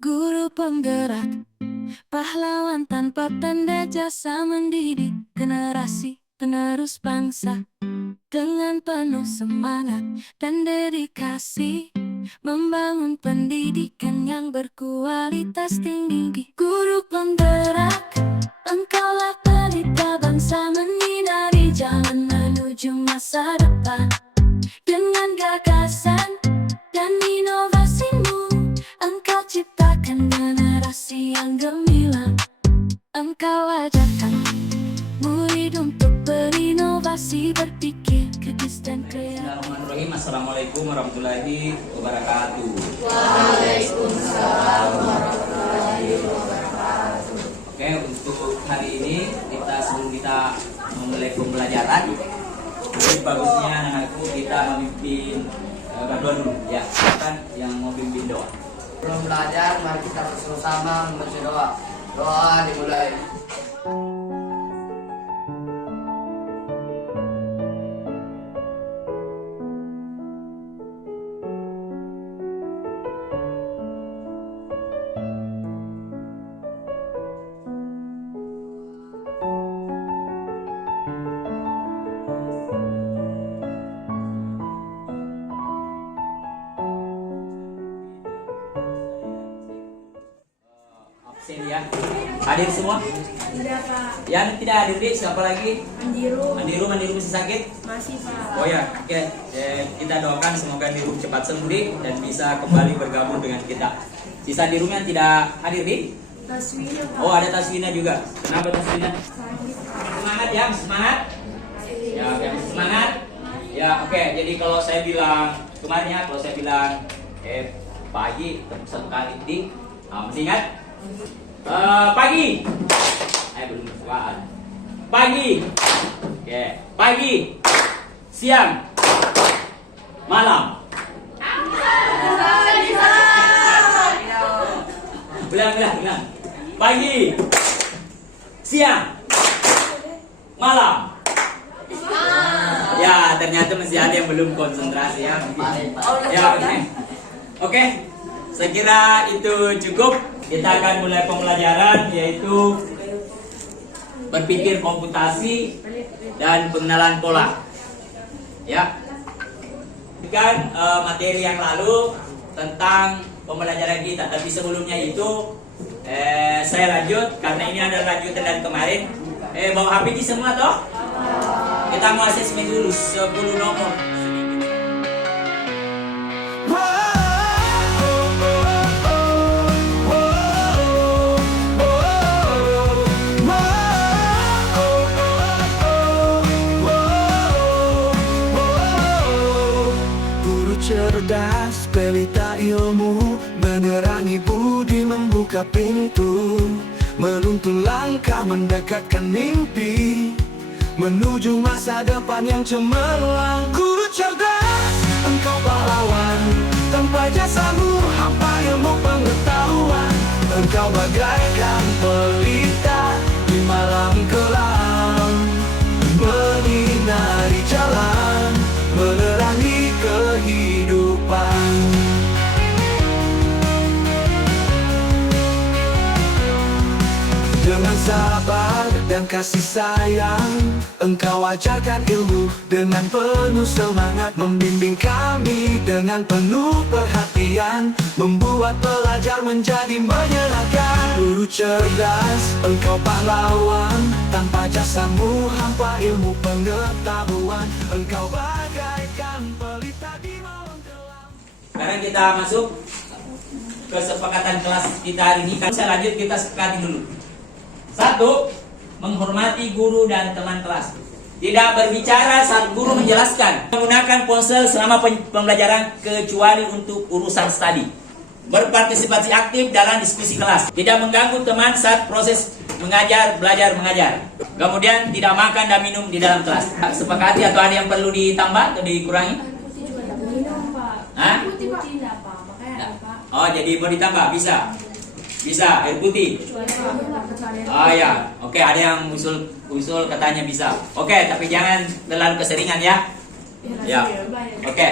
Guru penggerak, pahlawan tanpa tanda jasa mendidik generasi penerus bangsa. Dengan penuh semangat dan dedikasi, membangun pendidikan yang berkualitas tinggi. Guru penggerak, engkaulah pelita bangsa menyinari jalan menuju masa depan. Dengan gagasan dan inovasimu, engkau ciptakan generasi yang gemilang. Engkau ajarkan murid untuk berinovasi, berpikir kritis dan kreatif. Bismillahirrahmanirrahim. Assalamualaikum warahmatullahi wabarakatuh. Waalaikumsalam warahmatullahi wabarakatuh. Oke, untuk hari ini sebelum kita memulai pembelajaran, bagusnya anak-anakku kita memimpin berdoa dulu ya. Silakan yang mau pimpin doa. Sebelum belajar, mari kita bersama-sama membaca doa. Doa dimulai. Absen ya. Hadir semua? Tidak, Pak. Yang tidak hadir nih siapa lagi? Mandiru Mandiru masih sakit? masih, Pak. Oh ya, oke. Kita doakan semoga Mandiru cepat sembuh dan bisa kembali bergabung dengan kita. Sisa di rumah yang tidak hadir nih? Taswina, Pak. Oh, ada Taswina juga. Kenapa Taswina? Sakit, Pak. Semangat ya, semangat. Ya, oke, semangat. Ya, oke. Jadi kalau saya bilang kemarin ya, kalau saya bilang pagi satu kali di, masih ingat? Pagi. Belum bersuara. Pagi. Oke, pagi. Siang. Malam. Ulang. Pagi. Siang. Malam. Ya, ternyata masih ada yang belum konsentrasi ya. Ya, oke. Oke. Saya kira itu cukup. Kita akan mulai pembelajaran yaitu berpikir komputasi dan pengenalan pola. Ya. Kan materi yang lalu tentang pembelajaran kita, tapi sebelumnya itu saya lanjut karena ini ada lanjutan dari kemarin. Bawa HP di semua toh? Kita mau asesmen dulu 10 nomor. Cerdas, pelita ilmu, menerangi budi, membuka pintu, menuntun langkah, mendekatkan mimpi, menuju masa depan yang cemerlang. Guru cerdas, engkau pahlawan, tanpa jasamu hampa ilmu pengetahuan. Engkau bagaikan pelita di malam kelam, menyinari jalan, menerangi kehidupan. Dengan sabar dan kasih sayang, engkau ajarkan ilmu dengan penuh semangat, membimbing kami dengan penuh perhatian, membuat belajar menjadi menyenangkan. Guru cerdas, engkau pahlawan, tanpa jasamu hampa ilmu pengetahuan. Engkau bagaikan pelita di malam kelam. Sekarang kita masuk kesepakatan kelas kita hari ini. Saya lanjut, kita sepakati dulu. 1. Menghormati guru dan teman kelas. Tidak berbicara saat guru menjelaskan. Menggunakan ponsel selama pembelajaran kecuali untuk urusan studi. Berpartisipasi aktif dalam diskusi kelas. Tidak mengganggu teman saat proses mengajar, belajar, mengajar. Kemudian tidak makan dan minum di dalam kelas. Sepakati atau ada yang perlu ditambah atau dikurangi? Putih juga tak minum, Pak. Hah? Putih, Pak. Pak. Makanya ada, Pak. Oh, jadi mau ditambah? Bisa? Bisa, air putih? Kecuali Pak. Oh ya, oke, ada yang usul katanya bisa. Oke, tapi jangan terlalu keseringan ya. Ya, oke.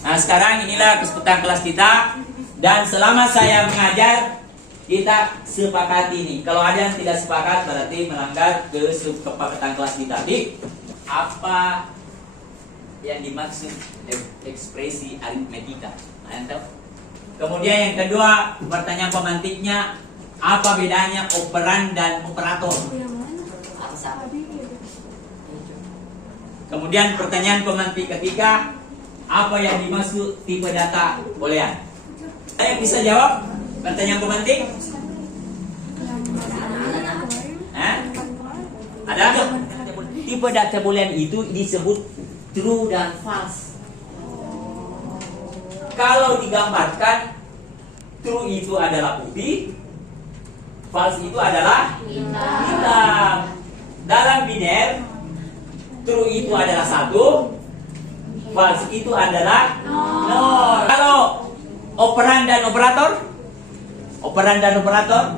Nah sekarang inilah kesempatan kelas kita. Dan selama saya mengajar, kita sepakati ini. Kalau ada yang tidak sepakat, berarti melanggar kesepakatan kelas kita. Jadi, apa yang dimaksud ekspresi aritmetika? Mantap. Kemudian yang kedua, pertanyaan pemantiknya, apa bedanya operan dan operator? Kemudian pertanyaan pemantik ketiga, apa yang dimaksud tipe data boolean? Saya bisa jawab pertanyaan pemantik? Hah? Ada? Tipe data boolean itu disebut true dan false. Kalau digambarkan, true itu adalah putih, false itu adalah hitam. Dalam biner, true itu adalah 1, false itu adalah 0. Kalau operan dan operator? Operan dan operator?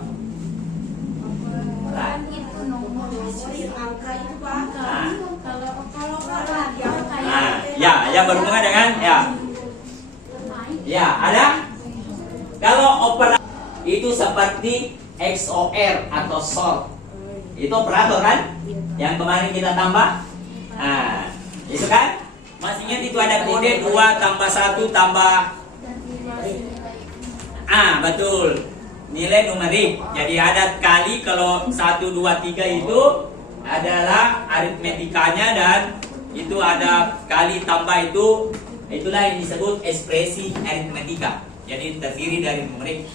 Ya, yang berhubungan dengan ya, ada. Kalau operan itu seperti XOR atau SOR, itu operator kan? Yang kemarin kita tambah. Nah, itu kan? Masih ingat itu ada kode 2 tambah 1 tambah betul. Nilai numerik. Jadi ada kali kalau 1, 2, 3 itu adalah aritmetikanya dan itu ada kali tambah itu, itulah yang disebut ekspresi aritmetika. Jadi terdiri dari numerik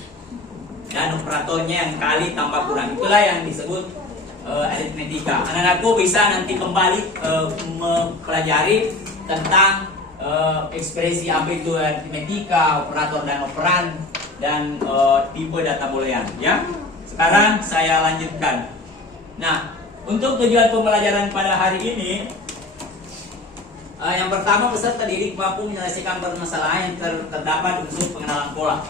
dan operatornya yang kali tambah kurang. Itulah yang disebut aritmetika. Anak-anakku bisa nanti kembali mempelajari tentang ekspresi apa itu aritmetika, operator dan operan dan tipe data boolean. Ya. Sekarang saya lanjutkan. Nah, untuk tujuan pembelajaran pada hari ini, yang pertama, peserta didik mampu menyelesaikan permasalahan yang terdapat unsur pengenalan pola.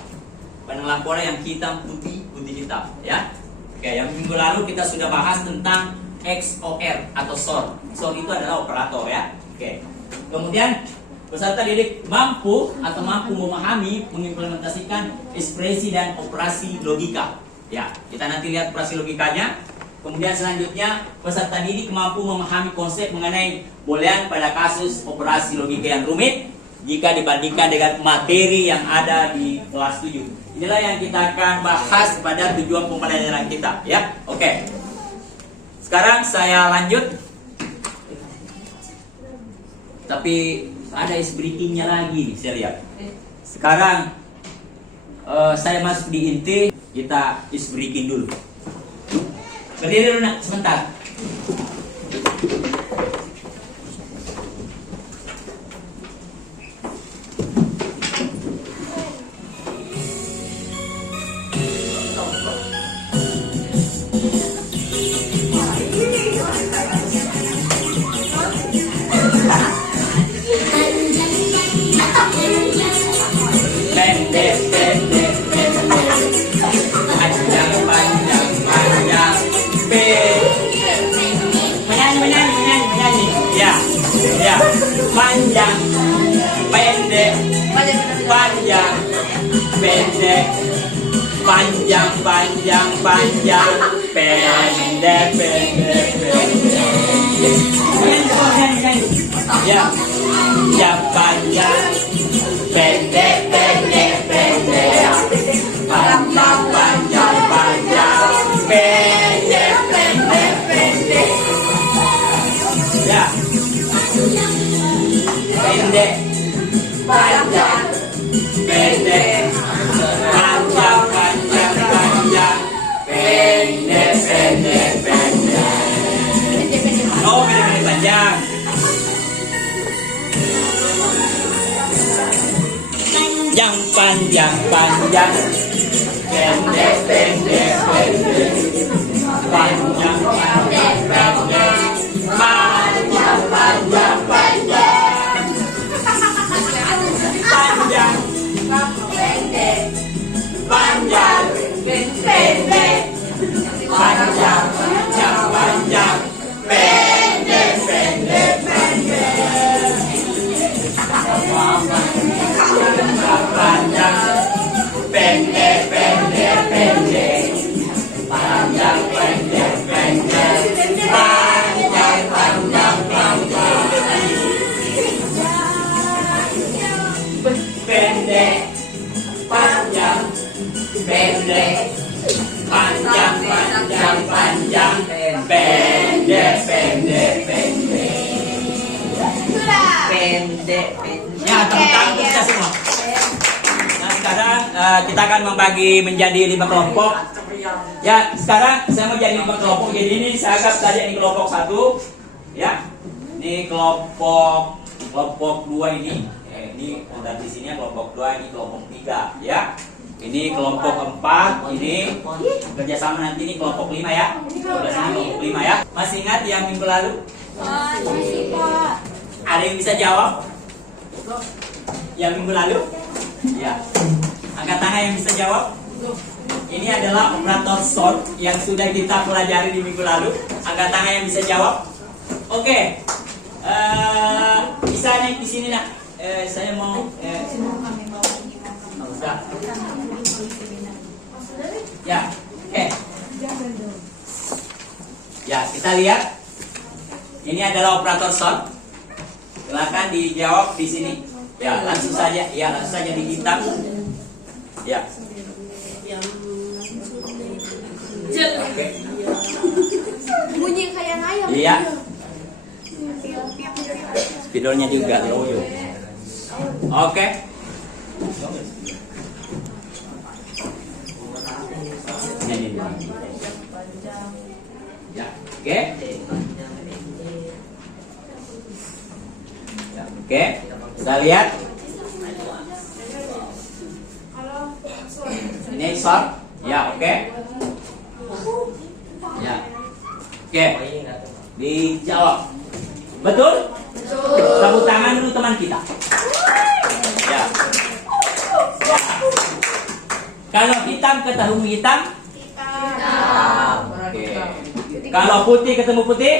Pengenalan pola yang hitam putih, putih hitam, ya. Oke, yang minggu lalu kita sudah bahas tentang XOR atau SOR. SOR itu adalah operator, ya. Oke. Kemudian peserta didik mampu memahami, mengimplementasikan ekspresi dan operasi logika. Ya, kita nanti lihat operasi logikanya. Kemudian selanjutnya peserta didik mampu memahami konsep mengenai boolean pada kasus operasi logika yang rumit jika dibandingkan dengan materi yang ada di kelas 7. Inilah yang kita akan bahas pada tujuan pembelajaran kita, ya. Oke. Sekarang saya lanjut. Tapi ada is breathingnya lagi nih, saya lihat. Sekarang saya masuk di inti, kita is breathing dulu. Berdiri dulu nak, sebentar. Panjang, pendek, panjang, pendek, panjang, panjang, panjang, pendek, pendek, pendek. Ya, ya panjang, pendek, pendek, pendek, panjang, panjang, panjang, pendek, pendek, pendek. Ya. Pendek, panjang, pendek, panjang, panjang, panjang, pendek, pendek, pendek. Oh, pendek, panjang. Panjang, panjang, panjang, pendek, pendek, pendek, panjang, pendek, pendek, panjang, panjang, panjang. Panjang, pendek, panjang, pendek, panjang, panjang, panjang, pendek, pendek, pendek, panjang, pendek. Panjang, panjang, panjang. Pendek, pendek, pendek. Pendek. Ya, tepuk tangan untuk kita semua. Nah, sekarang kita akan membagi menjadi 5 kelompok. Ya, sekarang saya mau jadi 5 kelompok. Jadi ini saya anggap saja ini kelompok 1. Ya, ini kelompok 2 ini. Ini udah di sini kelompok 2, ini kelompok 3. Ya, ini kelompok 4. Ini kerjasama nanti ini kelompok 5 ya. Sudah sini kelompok 5 ya. Masih ingat yang minggu lalu? Masih Pak. Ada yang bisa jawab? Yang minggu lalu? Ya. Angkat tangan yang bisa jawab. Ini adalah operator sort yang sudah kita pelajari di minggu lalu. Angkat tangan yang bisa jawab. Oke. Bisa naik di sini nak. Saya mau. Sudah. Ya. Oke. Ya, kita lihat. Ini adalah operator sort. Silakan dijawab di sini. Ya, langsung saja. Ya, langsung saja dihitam. Ya. Oke. Bunyi kayak ayam. Iya. Spidolnya juga loyo. Oke. Ini. Ya, oke. Ya, oke. Kita lihat. Ini short. Ya, oke. Ya. Oke. Dijawab. Betul? Tepuk tangan dulu teman kita. Ya. Ya. Kalau hitam ketemu hitam? Oke. Kalau putih ketemu putih?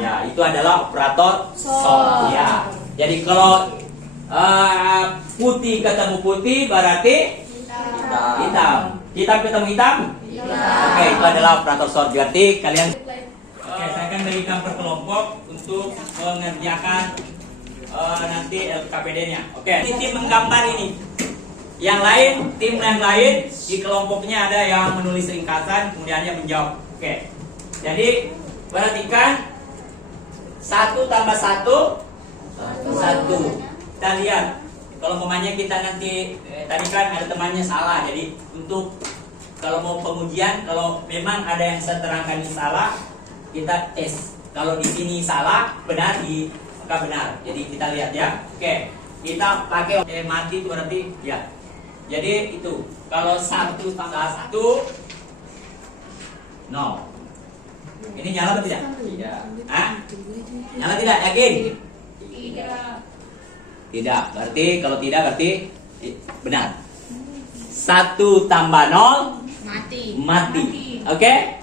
Ya, itu adalah operator sort. Ya. Jadi kalau putih ketemu putih berarti hitam. Hitam ketemu hitam? Oke, itu adalah operator sort. Berarti kalian. Oke, saya akan berikan per kelompok untuk mengerjakan nanti LKPD-nya. Oke, ini tim menggambar ini. Yang lain, tim yang lain di kelompoknya ada yang menulis ringkasan, kemudiannya menjawab. Oke, jadi perhatikan 1 tambah 1 1. Kita lihat kalau umpamanya kita nanti tadi kan ada temannya salah, jadi untuk kalau mau pengujian, kalau memang ada yang saya terangkan ini salah, kita tes. Kalau di sini salah, benar maka benar. Jadi kita lihat ya. Oke, kita pakai mati itu berarti ya. Jadi itu kalau 1 tambah 1 no. Ini nyala atau tidak? Tidak. Nyala tidak? Yakin? Tidak. Berarti kalau tidak berarti benar. 1 tambah 0 mati. Oke?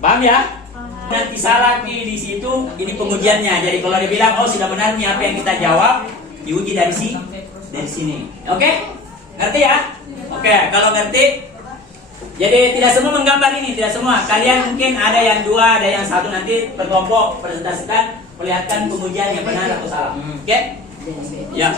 Paham ya? Nanti salah di situ, ini pengujiannya. Jadi kalau dia bilang, oh sudah benar nih apa yang kita jawab, diuji dari sini. Oke? Ngerti ya? Oke, kalau ngerti, jadi tidak semua menggambar ini, tidak semua. Kalian mungkin ada yang 2, ada yang 1 nanti berkelompok presentasikan, perlihatkan pengujiannya benar atau salah. Oke? Ya.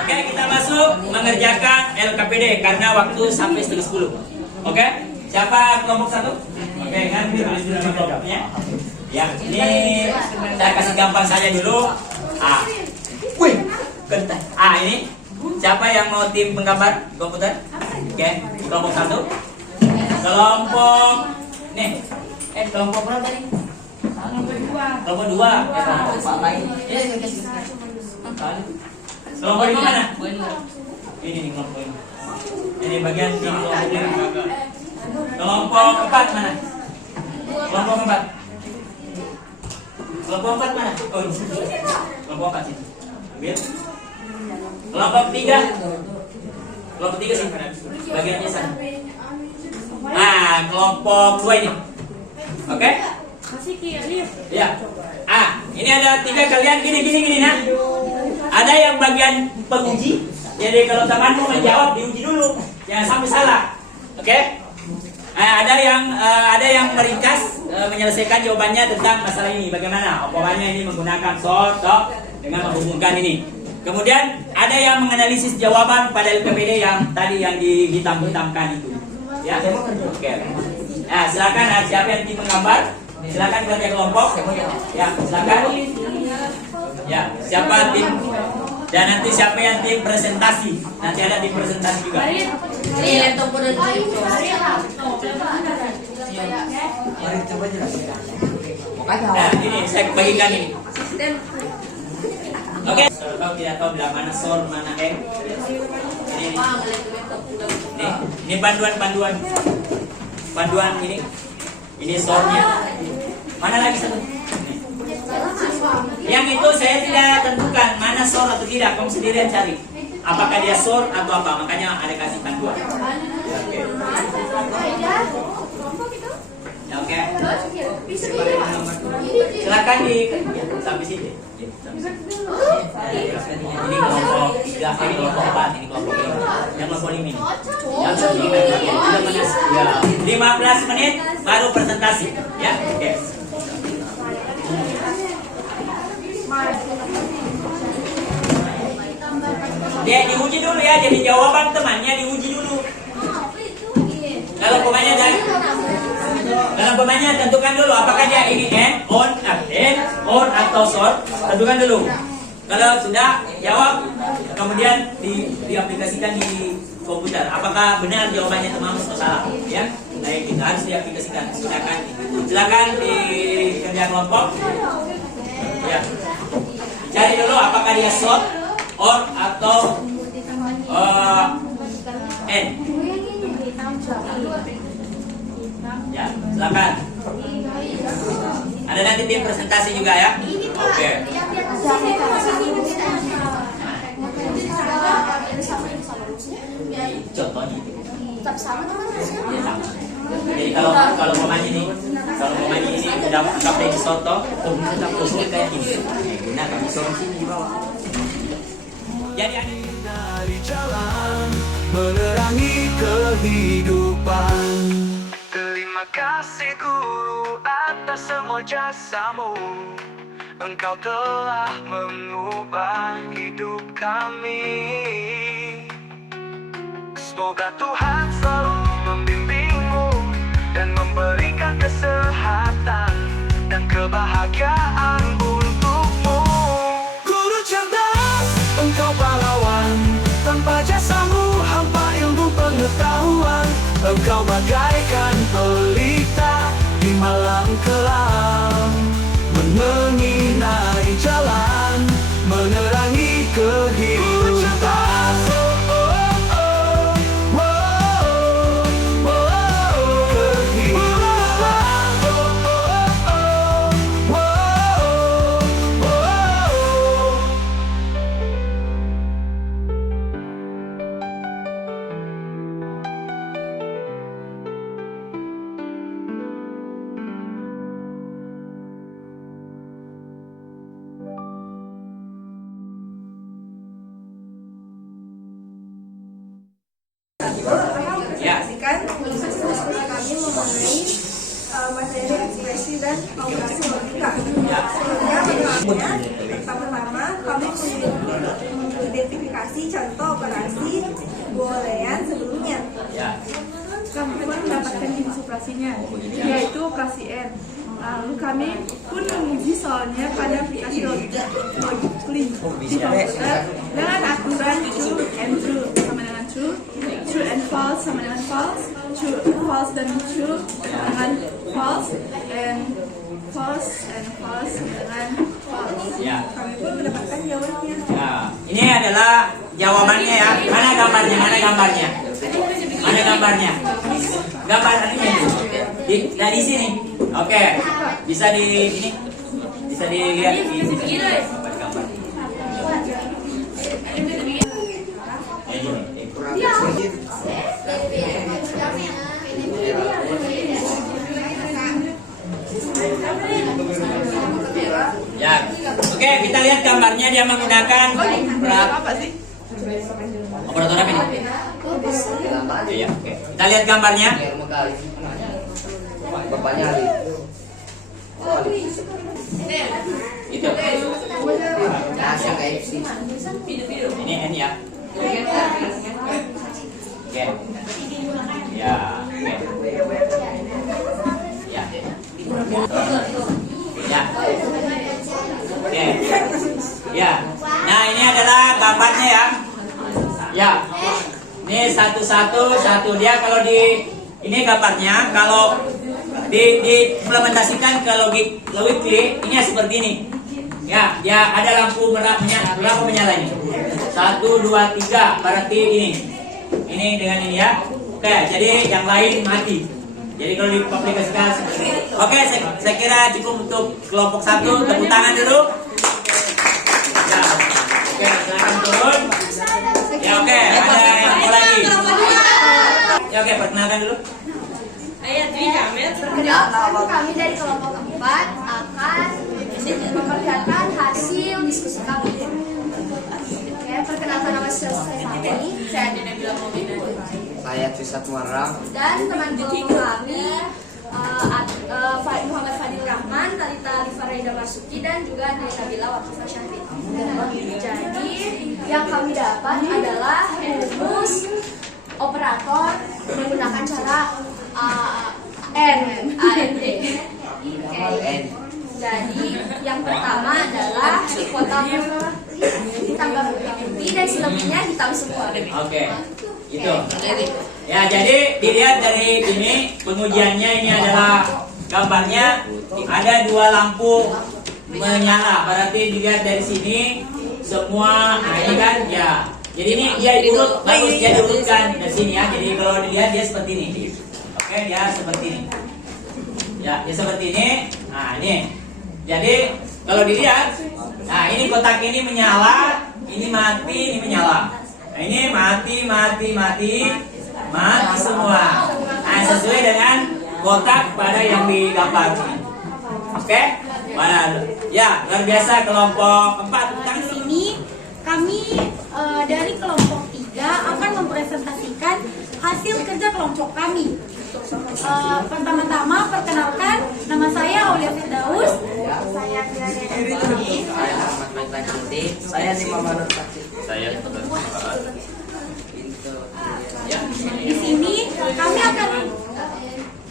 Oke, kita masuk mengerjakan LKPD karena waktu sampai setengah 10. Oke? Siapa kelompok 1? Oke, kan tulis dulu nama kelompoknya. Ya, ini saya kasih gampang saja dulu. Wih, kentang. Ini siapa yang mau tim penggambar di komputer? Oke, kelompok 1. Kelompok nih. Kelompok berapa tadi? Kelompok 2. Kelompok ini mana? Ini nih kelompok ini. Ini bagian di kelompok ini. Kelompok 4 mana? Kelompok 4. Kelompok 4 mana? Oh, ini. Kelompok 4 sini. Ambil. Kelompok 3. Kelompok 3 sih. Bagiannya sana. Kelompok 2 ini. Oke? Masih kiri. Ya. Ini ada 3 kalian gini nah. Ada yang bagian penguji. Jadi kalau temanmu menjawab diuji dulu. Jangan sampai salah. Oke? Ada yang meringkas menyelesaikan jawabannya tentang masalah ini. Bagaimana? Umpamanya ini menggunakan sort dengan menghubungkan ini. Kemudian ada yang menganalisis jawaban pada LPPD yang tadi yang dihitam-hitamkan itu. Ya, oke. Nah, silakan siapa yang ingin menggambar? Silakan kerja kelompok. Ya, silakan. Ya, siapa tim? Dan nanti siapa yang tim presentasi? Nanti ada tim presentasi juga. Nah, ini saya bagikan ini. Oke. Kalau tidak tahu bila mana sor, mana M. Ini panduan ini. Ini sornya. Mana lagi satu? Yang itu saya tidak tentukan mana sor atau tidak. Kamu sendiri yang cari. Apakah dia sor atau apa? Makanya ada kasih panduan. Oke. Oke. Silakan di sampai sini. Ini kelompok 3, ini kelompok 4, ini kelompok 5. Yang kelompok 5 ini. Ya, 15 menit baru presentasi. Ya, oke. Dia diuji dulu ya, jadi jawaban temannya diuji dulu. Kalau pemainnya tentukan dulu apakah dia ini on atau short, tentukan dulu. Kalau sudah jawab, kemudian diaplikasikan di komputer. Apakah benar jawabannya teman atau salah? Ya, baik, kita harus diaplikasikan. Silakan di kerja kelompok. Ya, cari dulu apakah dia short, or atau n. Ya, silakan. Ada nanti tim presentasi juga ya. Oke. Contohnya itu. Jadi kalau pemain ini udah angkat dari soto, bisa tak kayak gini. Nah, kami solusi di bawah. Jadi Dari jalan menerangi kehidupan. Terima kasih Guru atas semua jasamu. Engkau telah mengubah hidup kami. Semoga Tuhan selalu membimbingmu dan memberikan kesehatan dan kebahagiaan untukmu. Guru cerdas, engkau pahlawan. Tanpa jasamu hampa ilmu pengetahuan. Engkau bagaikan pelita di malam kelam, menyinari jalan, menerangi kehidupan. ya. Kami mengenai materi ekspresi dan operasi logika. Pertama, kami mengidentifikasi contoh operasi boolean sebelumnya. Kami pun mendapatkan jenis operasinya, yaitu operasi N. Lalu kami pun menguji soalnya pada aplikasi Logically di komputer dengan aturan true and true sama dengan true, true and false sama dengan false, true, false dan true dengan false, and false dengan false. Ya. Kami pun mendapatkan jawabannya. Ya, ini adalah jawabannya ya. Mana gambarnya? Gambar ini di sini. Oke. Bisa dilihat di sini. Gambar. Ya. Oke, kita lihat gambarnya. Dia menggunakan operator apa ini? Iya, oke. Kita lihat gambarnya. Bapaknya Ali. Itu. Nasa KFC. Ini N ya. Oke. Ya. Oke. Ya. Ya. Oke. Ya. Nah, ini adalah gambarnya ya. Ya. Ini satu dia kalau di ini gambarnya kalau diimplementasikan ke logik klik ini seperti ini. Ya, dia ada lampu merah menyala ini. 1 2 3 berarti ini. Ini dengan ini ya. Oke, jadi yang lain mati. Jadi kalau diaplikasikan seperti ini. Oke, saya kira cukup untuk kelompok 1. Tepuk tangan dulu. Ya. Oke, silakan turun. Ya, oke, ada yang mau lagi. Ya, oke, perkenalkan dulu. Perkenalkan, kami dari kelompok 4 akan memperlihatkan hasil diskusi kami. Oke, perkenalkan nama saya Fani. Saya Trisat Muarram. Dan teman kelompok kami Muhammad Fadil Rahman, Talita Alifareda Marsuki, dan juga Nabila Wakifa Syahri. Jadi yang kami dapat adalah rumus operator menggunakan cara AND. Jadi yang pertama adalah kotak ditambah putih dan selebihnya hitam semua. Oke. Gitu. Ya, jadi dilihat dari ini pengujiannya ini adalah gambarnya ada 2 lampu menyala. Berarti dilihat dari sini semua ini kan ya. Jadi ini dia diurut bagus dia diurutkan dari sini ya. Jadi kalau dilihat dia seperti ini. Oke, dia seperti ini. Ya, dia seperti ini. Nah, ini. Jadi kalau dilihat, nah ini kotak ini menyala, ini mati, ini menyala. Nah, ini mati semua. Nah, sesuai dengan kotak pada yang digambar. Oke? Mana? Ya, luar biasa kelompok 4. Di sini kami dari kelompok 3 akan mempresentasikan hasil kerja kelompok kami. Pertama-tama perkenalkan, nama saya Aulia Firdaus. Saya Firdaus. Saya Ahmad Maitlan Kunti. Saya Nima Manur Sakti. Saya Di sini kami akan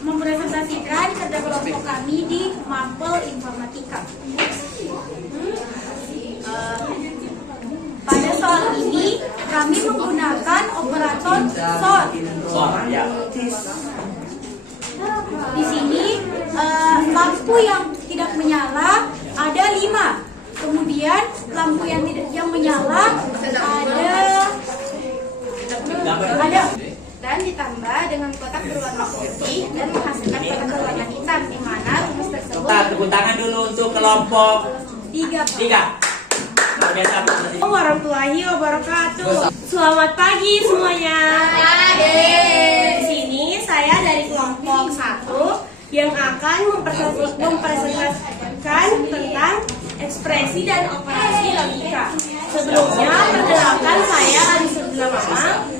mempresentasikan kerja kelompok kami di Mapel Informatika. Pada soal ini kami menggunakan operator SOR. ya. Di sini lampu yang tidak menyala ada 5. Kemudian lampu yang menyala ada dan ditambah dengan kotak berwarna putih dan menghasilkan kotak berwarna hitam, di mana rumus tersebut. Tepuk tangan dulu untuk kelompok 3. 3. Assalamualaikum warahmatullahi wabarakatuh. Selamat pagi semuanya. Di sini saya dari kelompok 1 yang akan mempresentasikan tentang ekspresi dan operasi logika. Sebelumnya perkenalkan saya Alisabila Mama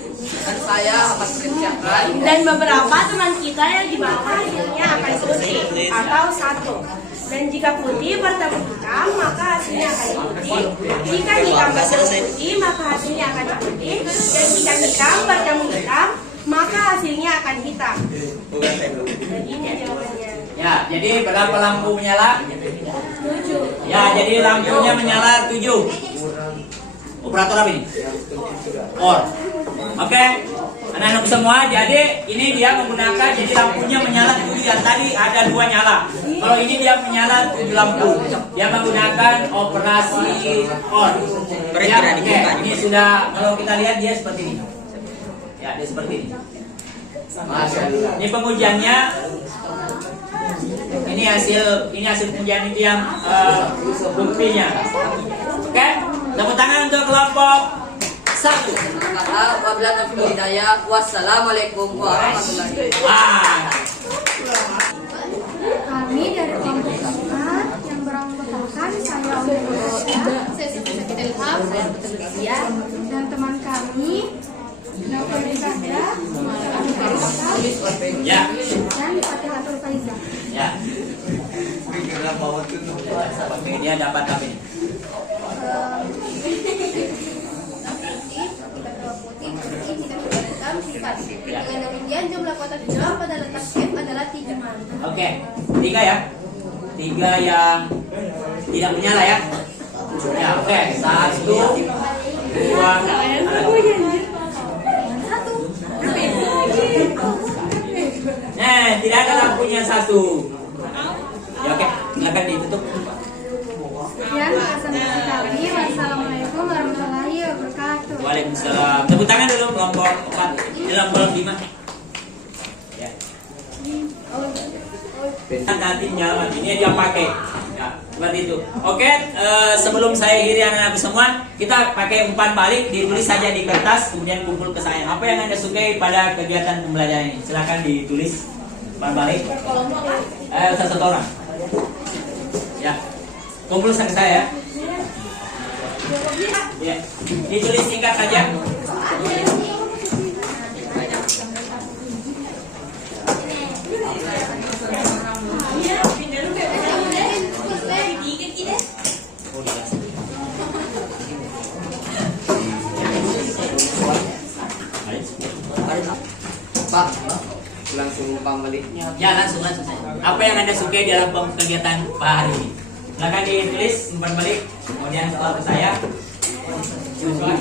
Dan saya Ahmad Kerjakan. dan beberapa teman kita yang di bawah hasilnya akan putih atau 1. Dan jika putih bertemu hitam, maka hasilnya akan putih. Jika hitam bertemu putih, maka hasilnya akan putih. Dan jika hitam bertemu hitam, maka hasilnya akan hitam. Dan ini jawabannya. Ya, jadi berapa lampu menyala? 7. Ya, jadi lampunya menyala 7. Operator apa ini? OR. Oke. Anak-anak semua, jadi ini dia menggunakan, jadi lampunya menyala 7, yang tadi ada 2 nyala. Kalau ini dia menyala 7 lampu. Dia menggunakan operasi OR. Ya, oke. Ini sudah, kalau kita lihat dia seperti ini. Ya, dia seperti ini. Ini pengujiannya. Ini hasil pengujian itu yang buktinya. Oke, tepuk tangan untuk kelompok 1. Wabillahi taufiq wal hidayah. Wassalamualaikum warahmatullahi wabarakatuh. Kami dari kelompok 4 yang beranggotakan saya Aulia Firdaus, Saya Siti Ilham. Saya Putri Lucia. dan teman kami Naufal Sandra, Ya, dan Fatihatul Faizah. ya. Oke, dia dapat apa ini? sifat. Dengan demikian jumlah kotak jawab pada letak F adalah 3. Oke, 3 ya. 3 yang tidak menyala ya. Ya, oke. 1, 2, nah, tidak ada lampunya 1. Ya, oke. Silakan ditutup. Sekian pesan kami. Wassalamualaikum warahmatullahi wabarakatuh. Waalaikumsalam. Tepuk tangan dulu kelompok 4 dalam kelompok 5. Ya. Nanti nyala, ini dia pakai. Ya, seperti itu. Oke, sebelum saya akhiri anak-anak semua, kita pakai umpan balik, ditulis saja di kertas, kemudian kumpul ke saya. Apa yang Anda sukai pada kegiatan pembelajaran ini? Silakan ditulis umpan balik. Satu orang. Ya. Kumpul ke saya. Ya. Ditulis singkat saja. Pak, langsung baliknya. Ya, langsung saja. Apa yang Anda sukai dalam kegiatan Pak hari ini? Silakan ditulis, simpan balik, kemudian setelah ke saya. Silakan.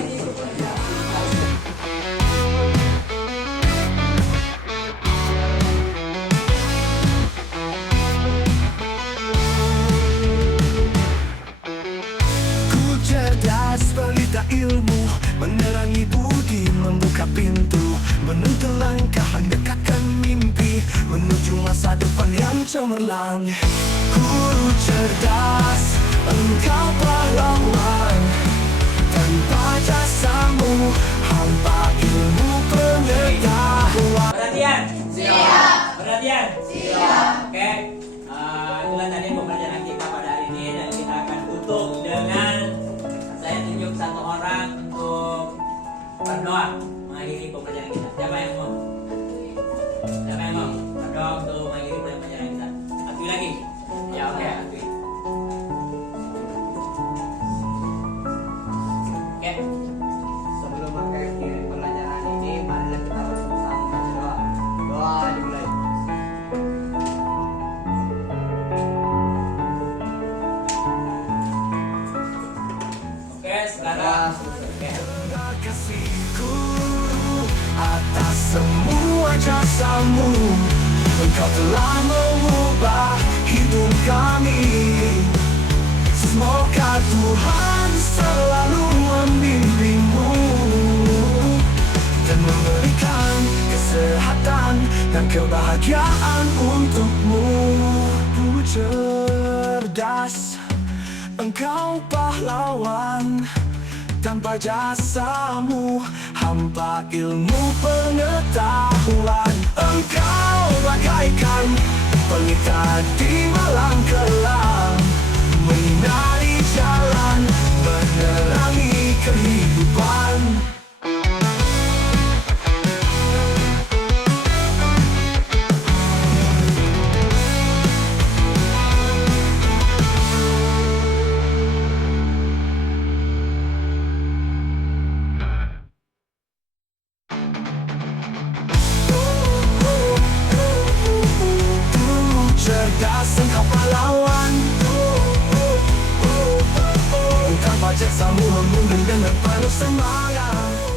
Ku cerdas pelita ilmu, menerangi budi, membuka pintu, menuntun langkah, mendekatkan mimpi, menuju masa depan yang cemerlang. Guru cerdas, engkau pahlawan, tanpa jasamu, hampa ilmu pengetahuan. Perhatian. Siap. Perhatian. Siap. Oke. Itulah tadi pembelajaran kita pada hari ini dan kita akan tutup dengan saya tunjuk satu orang untuk berdoa mengakhiri pembelajaran kita. Siapa yang mau? Siapa yang mau berdoa untuk mengakhiri pembelajaran kita? Akui lagi. Ya, oke, akui. Oke. Sebelum mengakhiri pelajaran ini, marilah kita bersama membaca doa. Doa dimulai. Oke, sekarang. Oke. Terima kasih guru atas semua jasamu, engkau telah mengubah hidup kami. Semoga Tuhan selalu membimbingmu dan memberikan kesehatan dan kebahagiaan untukmu. Ku cerdas, engkau pahlawan, tanpa jasamu, hampa ilmu pengetahuan. Engkau bagaikan pelita di malam kelam, menyinari jalan, menerangi kehidupan. Cerdas, engkau pahlawan, tanpa jasamu, membimbing dengan penuh semangat.